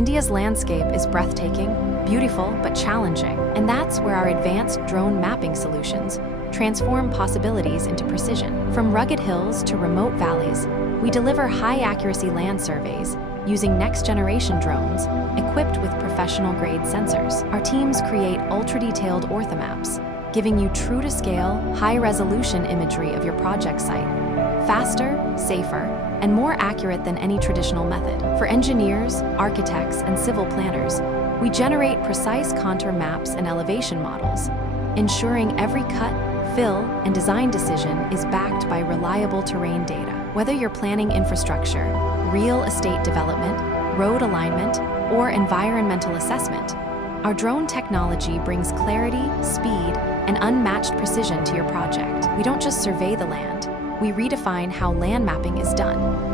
India's landscape is breathtaking, beautiful, but challenging, and that's where our advanced drone mapping solutions transform possibilities into precision. From rugged hills to remote valleys, we deliver high-accuracy land surveys using next-generation drones equipped with professional-grade sensors. Our teams create ultra-detailed orthomaps, giving you true-to-scale, high-resolution imagery of your project site, faster, safer, and more accurate than any traditional method. For engineers, architects, and civil planners, we generate precise contour maps and elevation models, ensuring every cut, fill, and design decision is backed by reliable terrain data. Whether you're planning infrastructure, real estate development, road alignment, or environmental assessment, our drone technology brings clarity, speed, and unmatched precision to your project. We don't just survey the land, we redefine how land mapping is done.